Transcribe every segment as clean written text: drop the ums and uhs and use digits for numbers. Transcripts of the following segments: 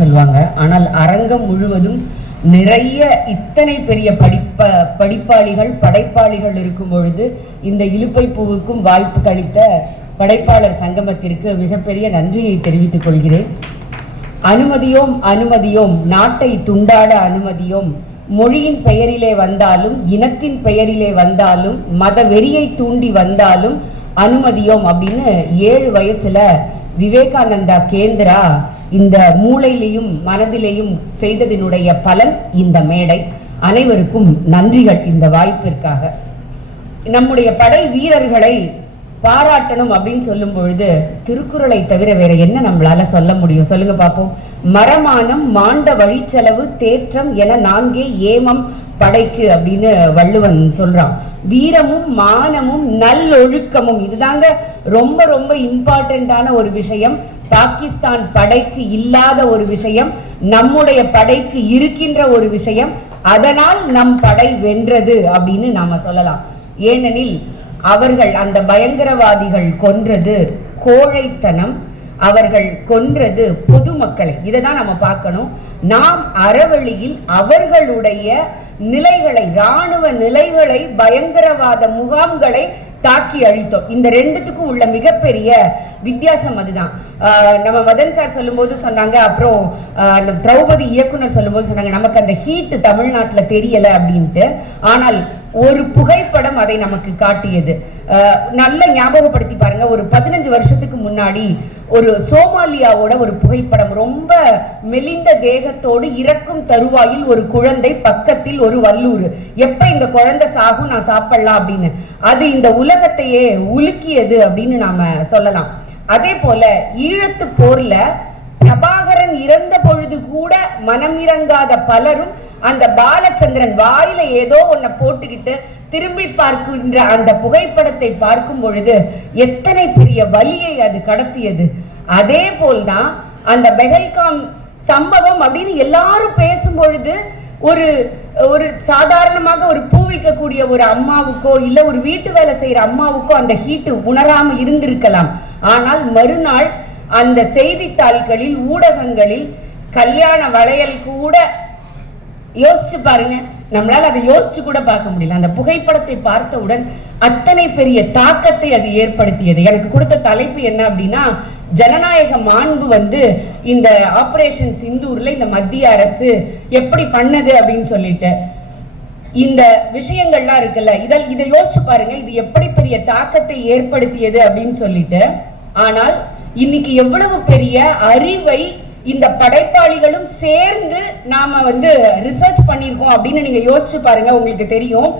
சொல்லுவாங்க. ஆனால் அரங்கம் முழுவதும் நிறைய இத்தனை பெரிய படிப்பாளிகள் படைப்பாளிகள் இருக்கும் பொழுது இந்த இலுப்பை பூவுக்கும் வாய்ப்பு களித்த படைப்பாளர் சங்கமத்திற்கு மிகப்பெரிய நன்றியை தெரிவித்துக் கொள்கிறேன். அனுமதியோம் அனுமதியோம், நாட்டை துண்டாட அனுமதியோம், மொழியின் பெயரிலே வந்தாலும் இனத்தின் பெயரிலே வந்தாலும் மத வெறியை தூண்டி வந்தாலும் அனுமதியோம் அப்படின்னு 7 வயசுல விவேகானந்தா கேந்திரா இந்த மூளையிலையும் மனதிலையும் செய்ததினுடைய பலன் இந்த மேடை. அனைவருக்கும் நன்றிகள் இந்த வாய்ப்பிற்காக. நம்முடைய படை வீரர்களை பாராட்டணும் அப்படின்னு சொல்லும் பொழுது திருக்குறளை தவிர வேற என்ன நம்மளால சொல்ல முடியும்? சொல்லுங்க பார்ப்போம். மரமானம் மாண்ட வழிச்செலவு தேற்றம் என 4 ஏமம் படைக்கு அப்படின்னு வள்ளுவன் சொல்றான். வீரமும் மானமும் நல்லொழுக்கமும், இதுதாங்க ரொம்ப ரொம்ப இம்பார்ட்டன்டான ஒரு விஷயம். பாகிஸ்தான் படைக்கு இல்லாத ஒரு விஷயம், நம்முடைய படைக்கு இருக்கின்ற ஒரு விஷயம். அதனால் நம் படை வென்றது அப்படின்னு நாம சொல்லலாம். ஏனெனில் அவர்கள் அந்த பயங்கரவாதிகள் கொன்றது கோழைத்தனம், அவர்கள் கொன்றது பொதுமக்களை. இதை தான் நம்ம பார்க்கணும். நாம் அறவழியில் அவர்களுடைய நிலைகளை, இராணுவ நிலைகளை, பயங்கரவாத முகாம்களை தாக்கி அழித்தோம். இந்த ரெண்டுத்துக்கும் உள்ள மிகப்பெரிய வித்தியாசம் அதுதான். நம்ம மதன் சார் சொல்லும்போது சொன்னாங்க, அப்புறம் திரௌபதி இயக்குனர் சொல்லும்போது சொன்னாங்க, நமக்கு அந்த ஹீட் தமிழ்நாட்டில் தெரியல அப்படின்ட்டு. ஆனால் ஒரு புகைப்படம் அதை நமக்கு காட்டியது. நல்ல ஞாபகப்படுத்தி பாருங்க. ஒரு 15 வருஷத்துக்கு முன்னாடி ஒரு சோமாலியாவோட ஒரு புகைப்படம், ரொம்ப மெலிந்த தேகத்தோடு இறக்கும் தருவாயில் ஒரு குழந்தை, பக்கத்தில் ஒரு வல்லூர். எப்ப இந்த குழந்தை சாகும் நான் சாப்பிடலாம் அப்படின்னு. அது இந்த உலகத்தையே உலுக்கியது அப்படின்னு நாம சொல்லலாம். அதே போல ஈழத்து போர்ல பிரபாகரன் இறந்த பொழுது கூட மனம் இறங்காத பலரும் அந்த பாலச்சந்திரன் வாயில ஏதோ ஒன்ன போட்டுக்கிட்டு திரும்பி பார்க்கின்ற அந்த புகைப்படத்தை பார்க்கும் பொழுது எத்தனை பெரிய வலியை அது கடத்தியது. அதே போல்தான் அந்த பெஹல்காம் சம்பவம் அப்படின்னு எல்லாரும் பேசும் பொழுது ஒரு சாதாரணமாக ஒரு பூ விற்கக்கூடிய ஒரு அம்மாவுக்கோ இல்ல ஒரு வீட்டு வேலை செய்யற அம்மாவுக்கோ அந்த ஹீட்டு உணராம இருந்திருக்கலாம். ஆனால் மறுநாள் அந்த செய்தித்தாள்களில் ஊடகங்களில் கல்யாண வளையல் கூட, யோசிச்சு பாருங்க, நம்மளால அதை யோசிச்சு கூட பார்க்க முடியல. அந்த புகைப்படத்தை பார்த்தவுடன் அத்தனை பெரிய தாக்கத்தை அது ஏற்படுத்தியது. எனக்கு கொடுத்த தலைப்பு என்ன அப்படின்னா, ஜனநாயக மாண்பு இந்த ஆபரேஷன் சிந்தூர்ல இந்த மத்திய அரசு எப்படி பண்ணது அப்படின்னு சொல்லிட்டு இந்த விஷயங்கள்லாம் இருக்குல்ல, இதை யோசிச்சு பாருங்க, இது எப்படி பெரிய தாக்கத்தை ஏற்படுத்தியது அப்படின்னு சொல்லிட்டு. ஆனால் இன்னைக்கு எவ்வளவு பெரிய அறிவை இந்த படைப்பாளிகளும் சேர்ந்து நாம ரிசர்ச் பண்ணியிருக்கோம் அப்படின்னு நீங்க யோசிச்சு பாருங்க. உங்களுக்கு தெரியும்,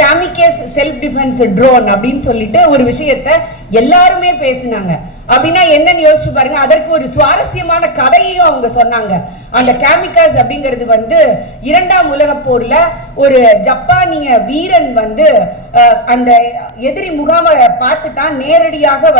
கேமிகேஸ் செல்ஃப் டிஃபென்ஸ் ட்ரோன் அப்படின்னு சொல்லிட்டு ஒரு விஷயத்த எல்லாருமே பேசினாங்க. அப்படின்னா என்னன்னு யோசிச்சு பாருங்க. அதற்கு ஒரு சுவாரஸ்யமான கதையையும் அவங்க சொன்னாங்க. அந்த கேமிகாஸ் அப்படிங்கிறது 2ஆம் உலக போர்ல ஒரு ஜப்பானிய வீரன் அந்த எதிரி முகாமை பார்த்துட்டான். நேரடியாக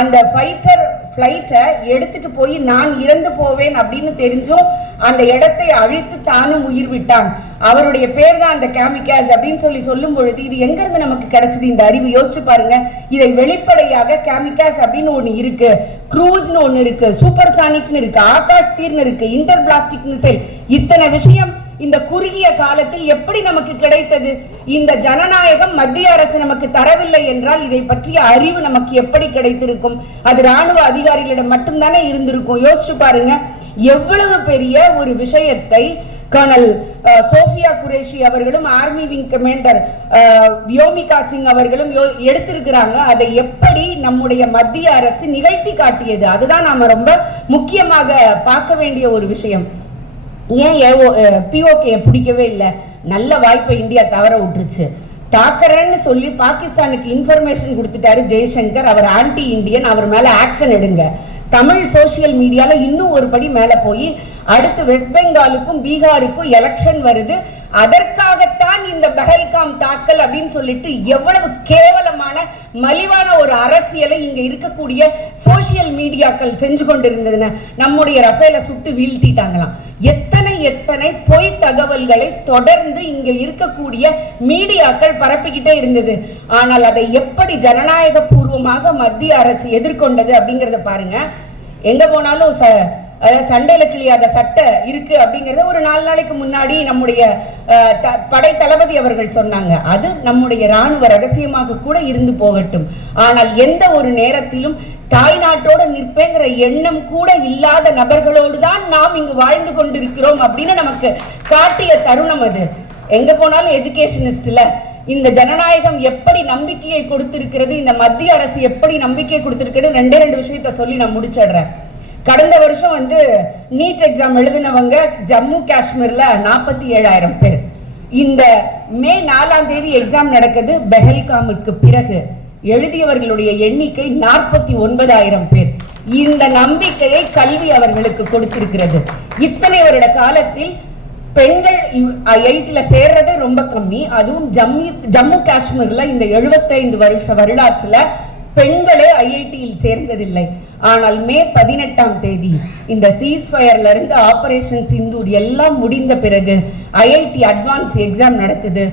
அந்த ஃபைட்டர் ஃப்ளைட்டை எடுத்துட்டு போய் நான் இறந்து போவேன் அப்படின்னு தெரிஞ்சும் அந்த இடத்தை அழித்து தானும் உயிர் விட்டான். அவருடைய பேர் தான் அந்த கேமிகாஸ் அப்படின்னு சொல்லும் பொழுது இது எங்க இருந்து நமக்கு கிடைச்சது இந்த அறிவு? யோசிச்சு பாருங்க. இதை வெளிப்படையாக கேமிகாஸ் அப்படின்னு ஒண்ணு இருக்கு, க்ரூஸ்னு ஒண்ணு இருக்கு, சூப்பர்சானிக்னு இருக்கு, ஆகாஷ் தீர்னு இருக்கு, இன்டர் பிளாஸ்டிக் மிசைல். இத்தனை விஷயம் இந்த குறுகிய காலத்தில் எப்படி நமக்கு கிடைத்தது? இந்த ஜனநாயகம் மத்திய அரசு நமக்கு தரவில்லை என்றால் இதை பற்றிய அறிவு நமக்கு எப்படி கிடைத்திருக்கும்? அது ராணுவ அதிகாரிகளிடம் மட்டும்தானே இருந்திருக்கும். யோசிச்சு பாருங்க, எவ்வளவு பெரிய ஒரு விஷயத்தை கர்னல் சோஃபியா குரேஷி அவர்களும் army wing commander Vyomika Singh அவர்களும் எடுத்திருக்கிறாங்க. அதை எப்படி நம்முடைய மத்திய அரசு நிகழ்த்தி காட்டியது, அதுதான் நாம ரொம்ப முக்கியமாக பார்க்க வேண்டிய ஒரு விஷயம். ஏன் பிஓகே பிடிக்கவே இல்லை? நல்ல வாய்ப்பை இந்தியா தவற விட்டுருச்சு. தாக்கரன்னு சொல்லி பாகிஸ்தானுக்கு இன்ஃபர்மேஷன் கொடுத்துட்டாரு ஜெய்சங்கர். அவர் ஆன்டி இண்டியன், அவர் மேல ஆக்ஷன் எடுங்க. தமிழ் சோசியல் மீடியால இன்னும் ஒரு படி மேல போய் அடுத்து வெஸ்ட் பெங்காலுக்கும் பீகாருக்கும் எலெக்ஷன் வருது, அதற்காகத்தான் இந்த பெஹல்காம் தாக்கல் அப்படின்னு சொல்லிட்டு எவ்வளவு கேவலமான மலிவான ஒரு அரசியலை இங்க இருக்கக்கூடிய சோசியல் மீடியாக்கள் செஞ்சு கொண்டிருந்ததுன்னு நம்முடைய ரஃபேல சுட்டு வீழ்த்திட்டாங்களாம். எத்தனை எத்தனை பொய் தகவல்களை தொடர்ந்து இங்க இருக்கக்கூடிய மீடியாக்கள் பரப்பிக்கிட்டே இருந்தது. ஆனால் அதை எப்படி ஜனநாயக பூர்வமாக மத்திய அரசு எதிர்கொண்டது அப்படிங்கறத பாருங்க. எங்க போனாலும் அதாவது சண்டையில கிளியாத சட்டை இருக்கு அப்படிங்கறத ஒரு 4 நாளைக்கு முன்னாடி நம்முடைய படை தளபதி அவர்கள் சொன்னாங்க. அது நம்முடைய ராணுவ ரகசியமாக கூட இருந்து போகட்டும். ஆனால் எந்த ஒரு நேரத்திலும் தாய்நாட்டோட நிற்பேங்கிற எண்ணம் கூட இல்லாத நபர்களோடு தான் நாம் இங்கு வாழ்ந்து கொண்டிருக்கிறோம் அப்படின்னு நமக்கு காட்டிய தருணம் அது. எங்க போனாலும் எஜுகேஷனிஸ்ட்ல இந்த ஜனநாயகம் எப்படி நம்பிக்கையை கொடுத்திருக்கிறது, இந்த மத்திய அரசு எப்படி நம்பிக்கை கொடுத்திருக்கிறது, 2 விஷயத்த சொல்லி நான் முடிச்சிடுறேன். கடந்த வருஷம் நீட் எக்ஸாம் எழுதினவங்க ஜம்மு காஷ்மீர்ல 47,000 பேர். இந்த மே 4ஆம் தேதி எக்ஸாம் நடக்குது. பெஹல்காமுக்கு பிறகு எழுதியவர்களுடைய எண்ணிக்கை 49,000 பேர். இந்த நம்பிக்கையை கல்வி அவர்களுக்கு கொடுத்திருக்கிறது. இத்தனை வருட காலத்தில் பெண்கள் ஐஐடில சேர்றது ரொம்ப கம்மி. அதுவும் ஜம்மு காஷ்மீர்ல இந்த 75 வருஷ வரலாற்றுல பெண்களே ஐஐடியில் சேர்ந்ததில்லை. ஆனால் மே 18ஆம் தேதி இந்த சீஸ்ஃபயர்ல இருந்து ஆபரேஷன் சிந்தூர் எல்லாம் முடிந்த பிறகு ஐஐடி அட்வான்ஸ் எக்ஸாம் நடக்குது.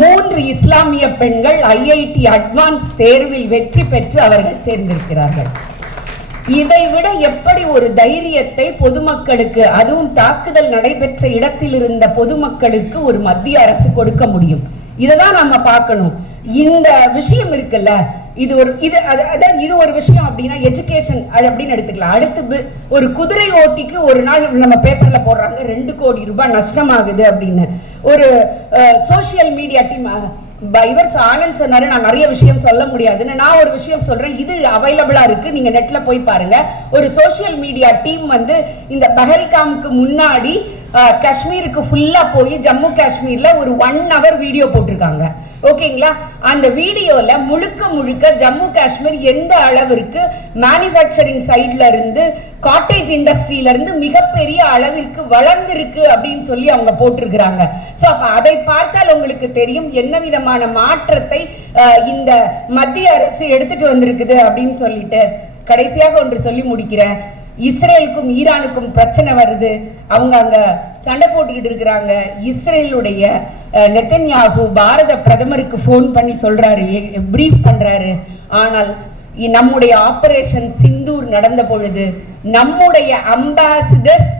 3 இஸ்லாமிய பெண்கள் ஐஐடி அட்வான்ஸ் தேர்வில் வெற்றி பெற்று அவர்கள் சேர்ந்திருக்கிறார்கள். இதைவிட எப்படி ஒரு தைரியத்தை பொதுமக்களுக்கு, அதுவும் தாக்குதல் நடைபெற்ற இடத்தில் இருந்த பொதுமக்களுக்கு ஒரு மத்திய அரசு கொடுக்க முடியும்? இததான் நம்ம பார்க்கணும். இந்த விஷயம் இருக்குல்ல, இது ஒரு விஷயம் அப்படின்னா எஜுகேஷன் அப்படின்னு எடுத்துக்கலாம். அடுத்து ஒரு குதிரை ஓட்டிக்கு ஒரு நாள் நம்ம பேப்பர்ல போடுறாங்க 2 கோடி ரூபாய் நஷ்டமாகுது அப்படின்னு. ஒரு சோசியல் மீடியா டீம் இவர் ஆனந்த் சொன்னாரு, நான் நிறைய விஷயம் சொல்ல முடியாதுன்னு. நான் ஒரு விஷயம் சொல்றேன், இது அவைலபிளா இருக்கு, நீங்க நெட்ல போய் பாருங்க. ஒரு சோசியல் மீடியா டீம் இந்த பஹல்காமுக்கு முன்னாடி காஷ்மீருக்கு ஃபுல்லா போய் ஜம்மு காஷ்மீர்ல ஒரு 1 hour வீடியோ போட்டிருக்காங்க. ஓகேங்களா? அந்த வீடியோல முழுக்க ஜம்மு காஷ்மீர் எந்த அளவிற்கு மேனுஃபேக்சரிங் சைட்ல இருந்து காட்டேஜ் இண்டஸ்ட்ரியில இருந்து மிகப்பெரிய அளவிற்கு வளர்ந்திருக்கு அப்படின்னு சொல்லி அவங்க போட்டிருக்கிறாங்க. சோ அப்ப அதை பார்த்தால் உங்களுக்கு தெரியும் என்ன விதமான மாற்றத்தை இந்த மத்திய அரசு எடுத்துட்டு வந்திருக்குது அப்படின்னு சொல்லிட்டு. கடைசியாக ஒன்று சொல்லி முடிக்கிறேன். இஸ்ரேலுக்கும் ஈரானுக்கும் பிரச்சனை வருது, அவங்க அங்க சண்டை போட்டுக்கிட்டு இருக்கிறாங்க. இஸ்ரேலுடைய நெத்தன்யாகு பாரத பிரதமருக்கு போன் பண்ணி சொல்றாரு, பிரீஃப் பண்றாரு. ஆனால் நம்முடைய ஆபரேஷன் சிந்தூர் நடந்த பொழுது நம்முடைய அம்பாசிடர்ஸ்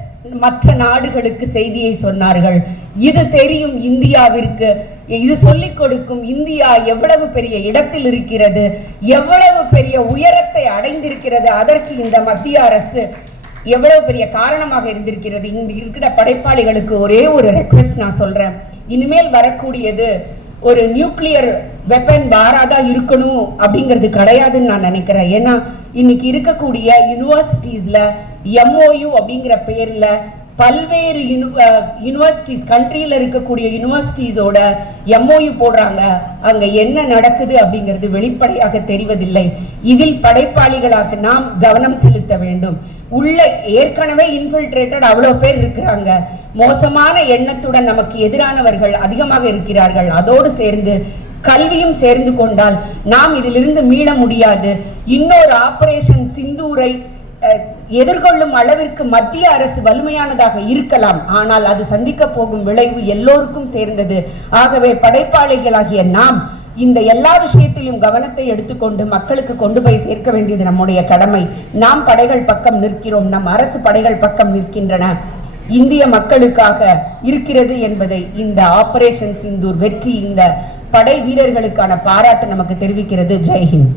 மற்ற நாடுகளுக்கு செய்தியை சொன்னார்கள். இது தெரியும் இந்தியாவிற்கு, இது சொல்லிக் கொடுக்கும் இந்தியா எவ்வளவு பெரிய இடத்தில் இருக்கிறது, எவ்வளவு பெரிய உயரத்தை அடைந்திருக்கிறது, அதற்கு இந்த மத்திய அரசு எவ்வளவு பெரிய காரணமாக இருந்திருக்கிறது. இங்க இருக்கிற படைப்பாளிகளுக்கு ஒரே ஒரு ரெக்வெஸ்ட் நான் சொல்றேன், இனிமேல் வரக்கூடியது ஒரு நியூக்ளியர் வெப்பன் வாராதா இருக்கணும் அப்படிங்கிறது கிடையாதுன்னு நான் நினைக்கிறேன். ஏன்னா இன்னைக்கு இருக்கக்கூடிய யூனிவர்சிட்டிஸ்ல MOU அப்படிங்கிற பேர்ல பல்வேறு யூனிவர்சிட்டிஸ், கண்ட்ரியில இருக்கக்கூடிய யூனிவர்சிட்டிஸோட MOU போடுறாங்க. அங்க என்ன நடக்குது அப்படிங்கிறது வெளிப்படையாக தெரிவதில்லை. இதில் படைப்பாளிகளாக நாம் கவனம் செலுத்த வேண்டும். உள்ள ஏற்கனவே இன்ஃபில்ட்ரேட்டட் அவ்வளவு பேர் இருக்கிறாங்க. மோசமான எண்ணத்துடன் நமக்கு எதிரானவர்கள் அதிகமாக இருக்கிறார்கள். அதோடு சேர்ந்து கல்வியும் சேர்ந்து கொண்டால் நாம் இதிலிருந்து மீள முடியாது. இன்னொரு ஆபரேஷன் சிந்தூரை எதிர்கொள்ளும் அளவிற்கு மத்திய அரசு வலிமையானதாக இருக்கலாம், ஆனால் அது சந்திக்க போகும் விளைவு எல்லோருக்கும் சேர்ந்தது. ஆகவே படைப்பாளிகளாகிய நாம் இந்த எல்லா விஷயத்திலும் கவனத்தை எடுத்துக்கொண்டு மக்களுக்கு கொண்டு போய் சேர்க்க வேண்டியது நம்முடைய கடமை. நாம் படைகள் பக்கம் நிற்கிறோம், நம் அரசு படைகள் பக்கம் நிற்கின்றன, இந்திய மக்களுக்காக இருக்கிறது என்பதை இந்த ஆபரேஷன் சிந்தூர் வெற்றி, இந்த படை வீரர்களுக்கான பாராட்டு நமக்கு தெரிவிக்கிறது. ஜெய்ஹிந்த்.